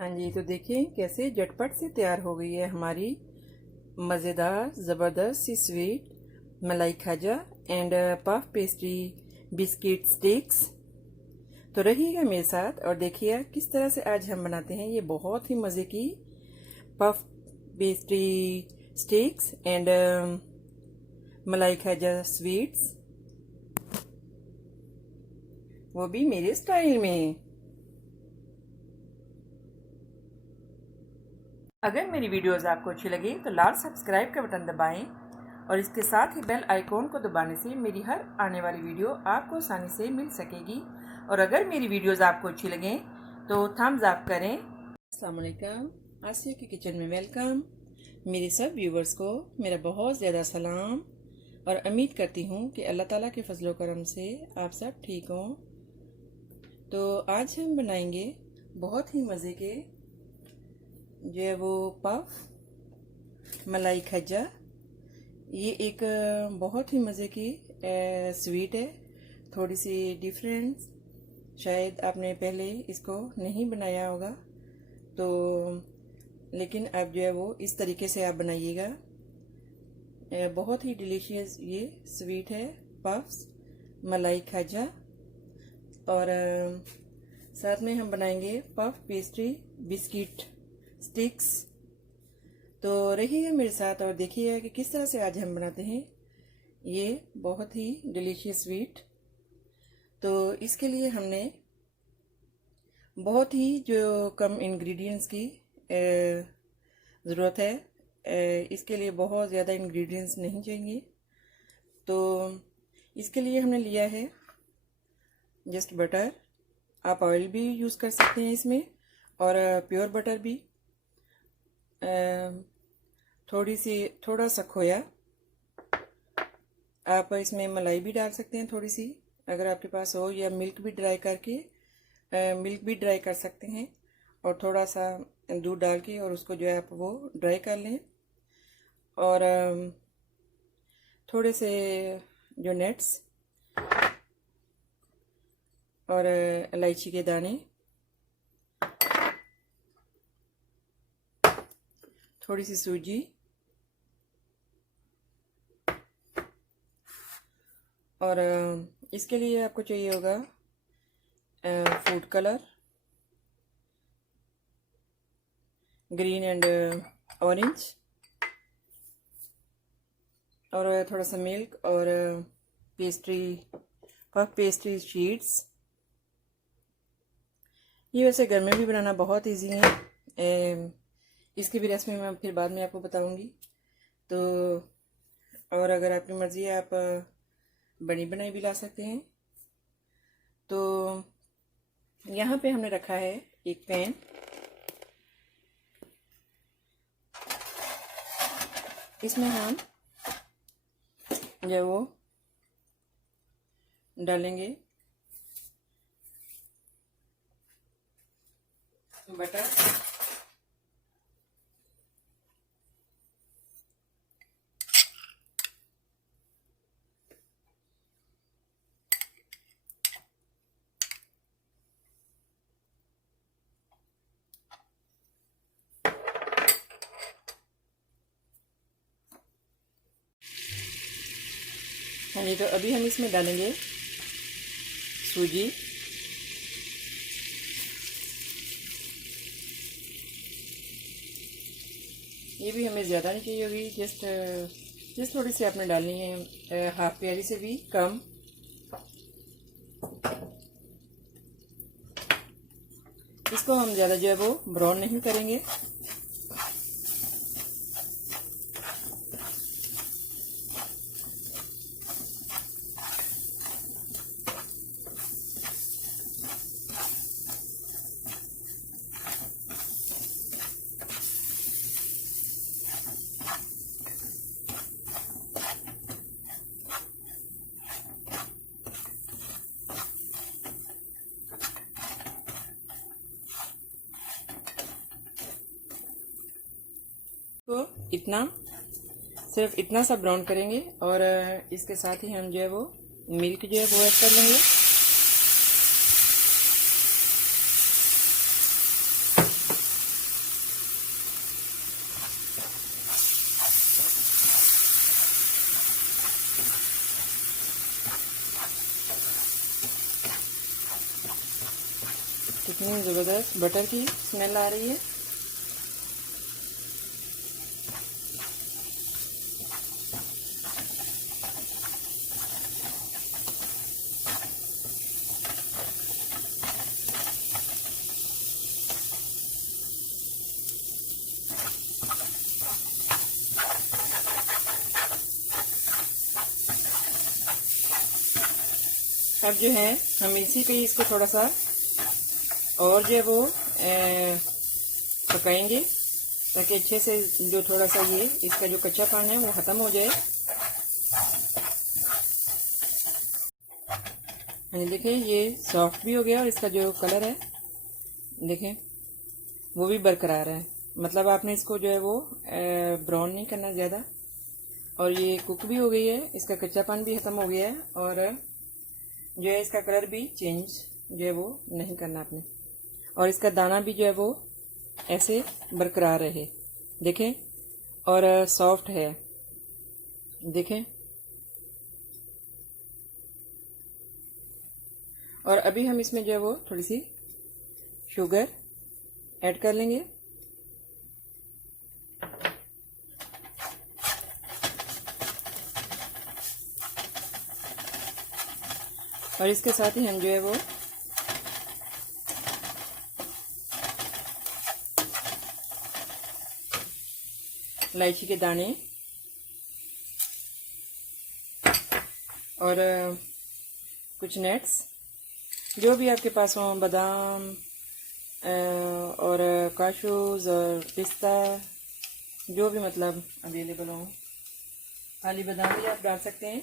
हाँ जी, तो देखिए कैसे झटपट से तैयार हो गई है हमारी मज़ेदार ज़बरदस्त सी स्वीट मलाई खाजा and puff pastry biscuit sticks. तो रहिएगा मेरे साथ और देखिए किस तरह से आज हम बनाते हैं ये बहुत ही मज़े की पफ पेस्ट्री स्टिक्स एंड मलाई खाजा स्वीट्स, वो भी मेरे स्टाइल में। अगर मेरी वीडियोस आपको अच्छी लगी तो लाल सब्सक्राइब का बटन दबाएं और इसके साथ ही बेल आइकॉन को दबाने से मेरी हर आने वाली वीडियो आपको आसानी से मिल सकेगी। और अगर मेरी वीडियोस आपको अच्छी लगें तो थम्स अप करें। अस्सलाम वालेकुम, आसिया की किचन में वेलकम। मेरे सब व्यूवर्स को मेरा बहुत ज़्यादा सलाम और उम्मीद करती हूँ कि अल्लाह ताला के फजलो करम से आप सब ठीक हों। तो आज हम बनाएंगे बहुत ही मज़े के जो है वो पफ मलाई खजा। ये एक बहुत ही मज़े की स्वीट है, थोड़ी सी डिफरेंट। शायद आपने पहले इसको नहीं बनाया होगा, तो लेकिन अब जो है वो इस तरीके से आप बनाइएगा। बहुत ही डिलीशियस ये स्वीट है पफ्स मलाई खाजा। और साथ में हम बनाएंगे पफ पेस्ट्री बिस्किट स्टिक्स। तो रहिएगा मेरे साथ और देखिएगा कि किस तरह से आज हम बनाते हैं ये बहुत ही डिलीशियस स्वीट। तो इसके लिए हमने बहुत ही जो कम इंग्रेडिएंट्स की ज़रूरत है। इसके लिए बहुत ज़्यादा इंग्रेडिएंट्स नहीं चाहिए। तो इसके लिए हमने लिया है जस्ट बटर। आप ऑयल भी यूज़ कर सकते हैं इसमें, और प्योर बटर भी, थोड़ा सा खोया। आप इसमें मलाई भी डाल सकते हैं थोड़ी सी अगर आपके पास हो, या मिल्क भी ड्राई कर सकते हैं। और थोड़ा सा दूध डाल के और उसको जो है आप वो ड्राई कर लें। और थोड़े से जो नट्स और इलायची के दाने, थोड़ी सी सूजी और इसके लिए आपको चाहिए होगा food colour, green and orange, और थोड़ा सा मिल्क और पफ पेस्ट्री शीट्स। ये वैसे घर में भी बनाना बहुत इजी है। इसकी भी रेसिपी मैं फिर बाद में आपको बताऊंगी। तो और अगर आपकी मर्ज़ी है आप बनी बनाई भी ला सकते हैं। तो यहाँ पे हमने रखा है एक पैन। इसमें हम जो वो डालेंगे बटर, हाँ जी। तो अभी हम इसमें डालेंगे सूजी। ये भी हमें ज़्यादा नहीं चाहिए होगी, जस्ट थोड़ी सी आपने डालनी है, हाफ प्याली से भी कम। इसको हम ज़्यादा जो है वो ब्राउन नहीं करेंगे। तो सिर्फ इतना सा ब्राउन करेंगे और इसके साथ ही हम जो है वो मिल्क जो है वो ऐड कर लेंगे। कितनी ज़बरदस्त बटर की स्मेल आ रही है। अब जो है हम इसी पे इसको थोड़ा सा और जो है वो पकाएंगे, ताकि अच्छे से जो थोड़ा सा ये इसका जो कच्चापन है वो ख़त्म हो जाए। हाँ देखें, ये सॉफ्ट भी हो गया और इसका जो कलर है देखें वो भी बरकरार है। मतलब आपने इसको जो है वो ब्राउन नहीं करना ज़्यादा। और ये कुक भी हो गई है, इसका कच्चापन भी ख़त्म हो गया है और जो है इसका कलर भी चेंज जो है वो नहीं करना आपने। और इसका दाना भी जो है वो ऐसे बरकरार रहे, देखें। और सॉफ्ट है, देखें। और अभी हम इसमें जो है वो थोड़ी सी शुगर ऐड कर लेंगे। और इसके साथ ही हम जो है वो इलायची के दाने और कुछ नट्स जो भी आपके पास हो, बादाम और काशूज़ और पिस्ता, जो भी मतलब अवेलेबल हो। काली बादाम भी आप डाल सकते हैं।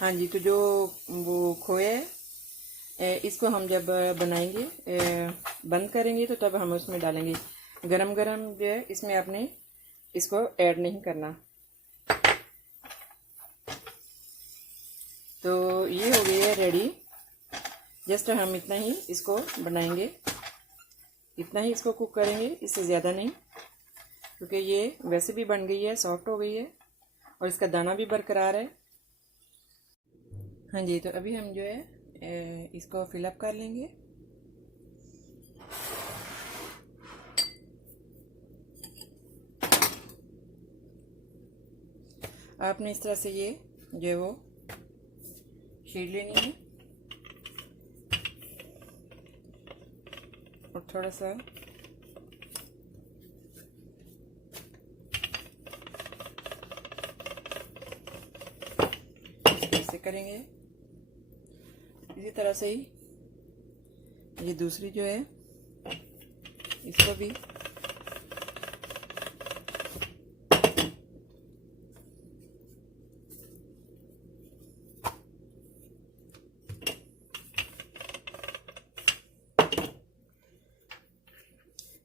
हाँ जी, तो जो वो खोया है इसको हम जब बनाएंगे बंद करेंगे तो तब हम उसमें डालेंगे। गरम गरम जो है इसमें आपने इसको ऐड नहीं करना। तो ये हो गई है रेडी। जस्ट हम इतना ही इसको बनाएंगे, इतना ही इसको कुक करेंगे, इससे ज़्यादा नहीं, क्योंकि ये वैसे भी बन गई है, सॉफ्ट हो गई है और इसका दाना भी बरकरार है। हाँ जी, तो अभी हम जो है इसको फिलअप कर लेंगे। आपने इस तरह से ये जो है वो शीट लेनी है और थोड़ा सा ऐसे करेंगे। इसी तरह से ही ये दूसरी जो है इसको भी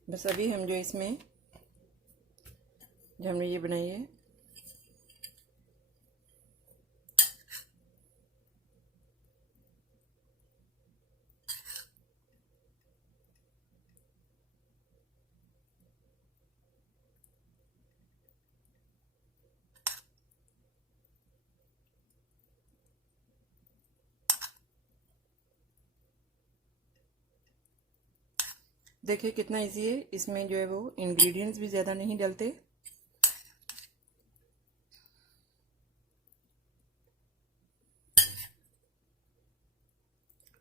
बस। अभी हम जो इसमें जो हमने ये बनाई है देखिए कितना इजी है। इसमें जो है वो इंग्रेडिएंट्स भी ज़्यादा नहीं डलते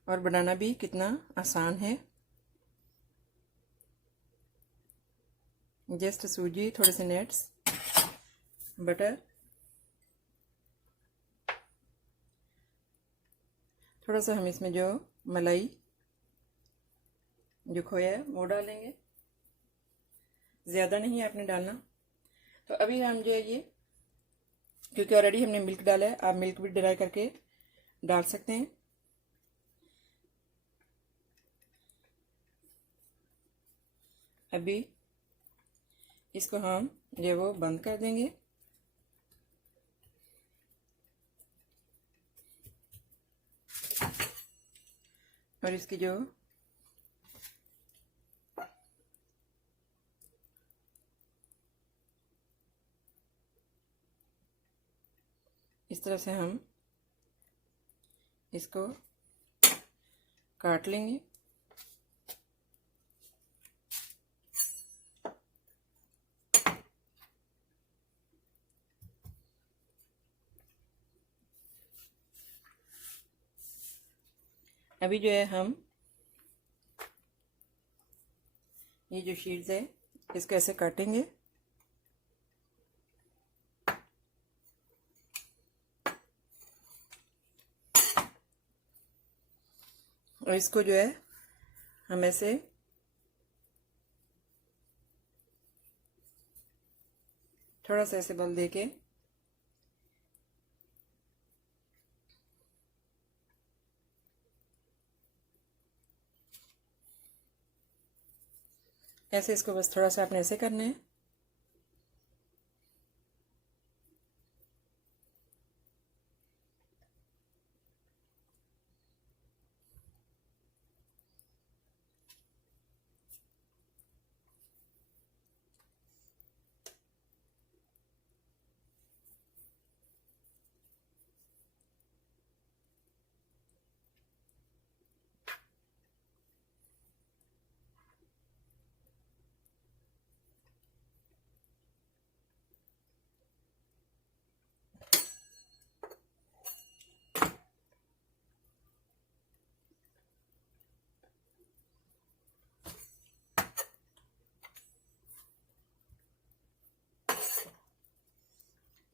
और बनाना भी कितना आसान है। जस्ट सूजी, थोड़े से नट्स, बटर, थोड़ा सा हम इसमें जो मलाई जो खोया है वो डालेंगे, ज़्यादा नहीं आपने डालना। तो अभी हम जो है ये, क्योंकि ऑलरेडी हमने मिल्क डाला है, आप मिल्क भी ड्राई करके डाल सकते हैं। अभी इसको हम जो वो बंद कर देंगे और इसकी जो इस तरह से हम इसको काट लेंगे। अभी जो है हम ये जो शीट्स है इसको ऐसे काटेंगे। और इसको जो है हम ऐसे थोड़ा सा ऐसे बल देके ऐसे इसको बस थोड़ा सा आपने ऐसे करना है।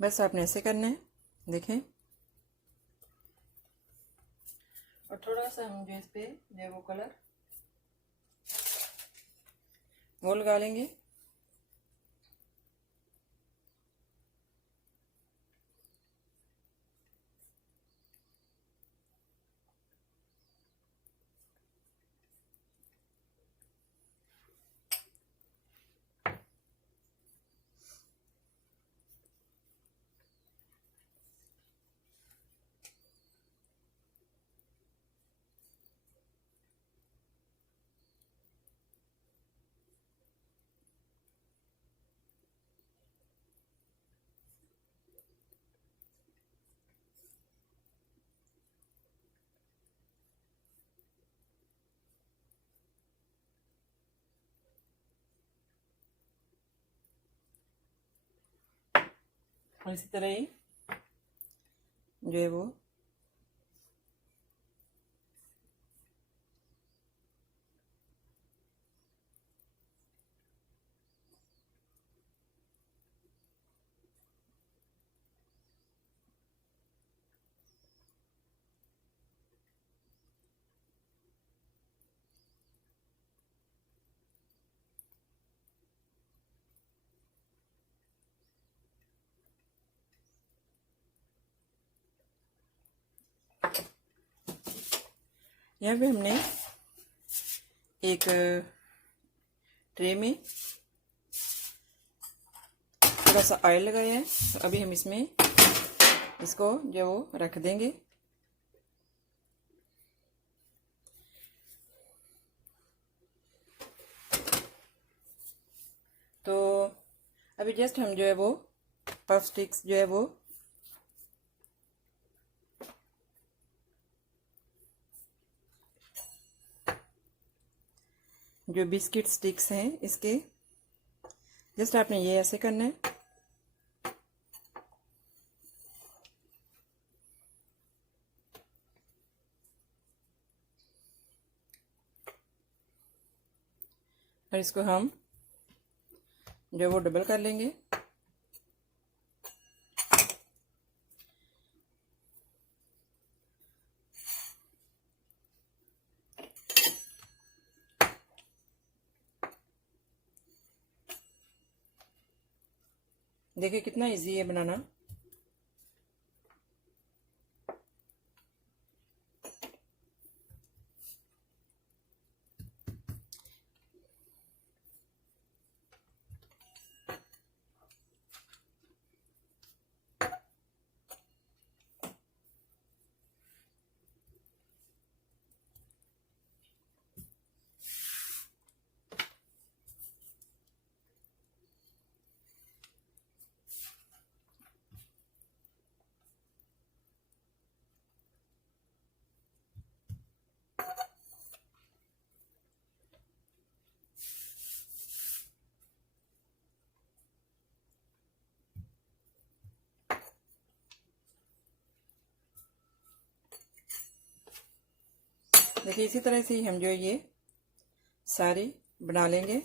बस आपने ऐसे करना है, देखें। और थोड़ा सा हम जो इस पे जो है वो कलर वो लगा लेंगे। और इसी तरह ही जो है वो यहाँ पे हमने एक ट्रे में थोड़ा सा ऑयल लगाया है। तो अभी हम इसमें इसको जो वो रख देंगे। तो अभी जस्ट हम जो है वो पफ स्टिक्स जो है वो जो बिस्किट स्टिक्स हैं इसके जस्ट आपने ये ऐसे करना है। और इसको हम जो वो डबल कर लेंगे। देखिए कितना इजी है बनाना। देखिए इसी तरह से ही हम जो ये सारे बना लेंगे।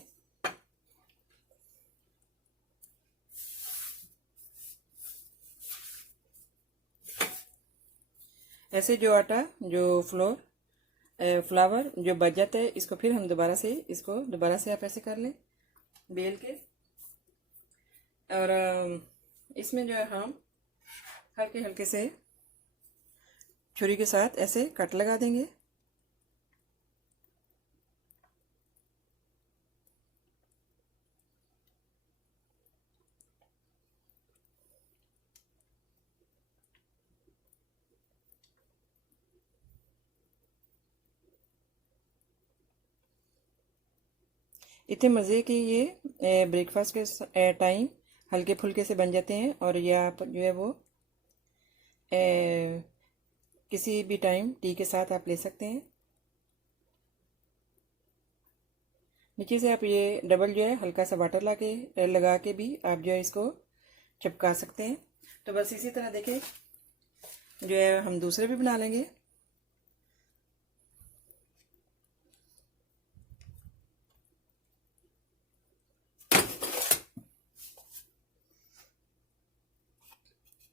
ऐसे जो आटा जो फ्लावर जो बच जाता है, इसको फिर हम दोबारा से आप ऐसे कर लें बेल के। और इसमें जो है हम हल्के हल्के से छुरी के साथ ऐसे कट लगा देंगे। इतने मज़े के ये ब्रेकफास्ट के टाइम हल्के फुल्के से बन जाते हैं। और ये आप जो है वो किसी भी टाइम टी के साथ आप ले सकते हैं। नीचे से आप ये डबल जो है हल्का सा वाटर लगा के भी आप जो है इसको चिपका सकते हैं। तो बस इसी तरह देखें जो है हम दूसरे भी बना लेंगे।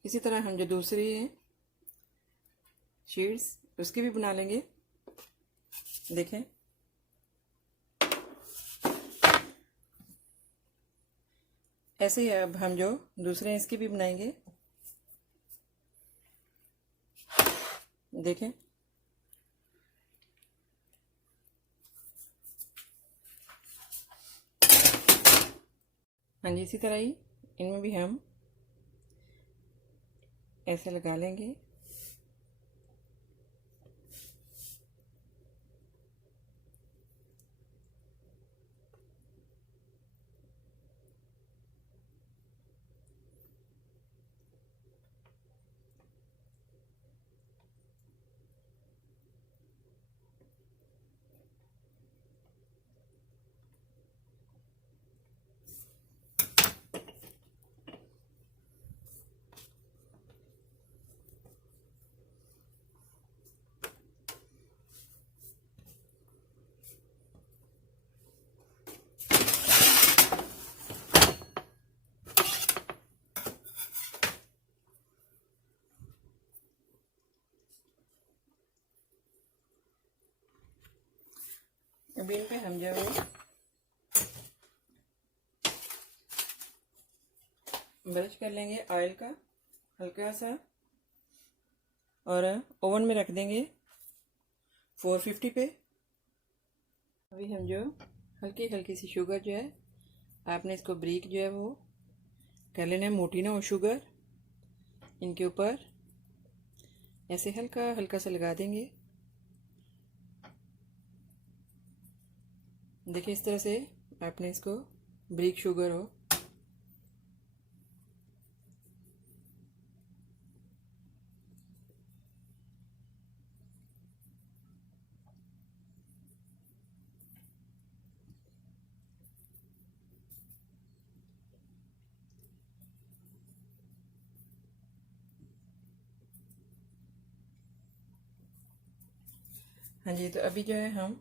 इसी तरह हम जो दूसरी है शीट्स उसकी भी बना लेंगे। देखें ऐसे ही अब हम जो दूसरे हैं इसकी भी बनाएंगे। देखें हाँ जी, इसी तरह ही इनमें भी हम ऐसे लगा लेंगे। अभी इन पे हम जो है ब्रश कर लेंगे ऑयल का हल्का सा और ओवन में रख देंगे 450 पे। अभी हम जो हल्की हल्की सी शुगर जो है आपने इसको ब्रेक जो है वो कर लेना है, मोटी ना हो शुगर। इनके ऊपर ऐसे हल्का हल्का सा लगा देंगे। देखिए इस तरह से आपने इसको ब्रेक शुगर हो। हाँ जी, तो अभी जो है हम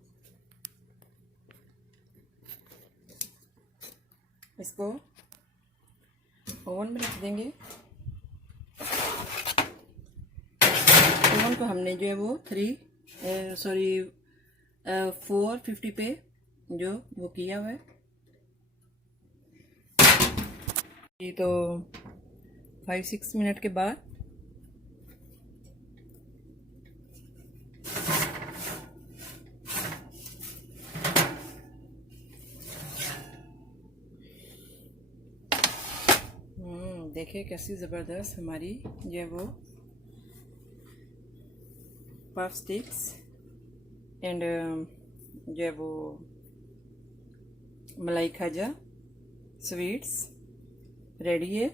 इसको ओवन में रख देंगे। ओवन को हमने जो है वो 450 पे जो वो किया हुआ है। ये तो 5-6 मिनट के बाद देखिए कैसी ज़बरदस्त हमारी जो है वो पफ स्टिक्स एंड जो है वो मलाई खाजा स्वीट्स रेडी है।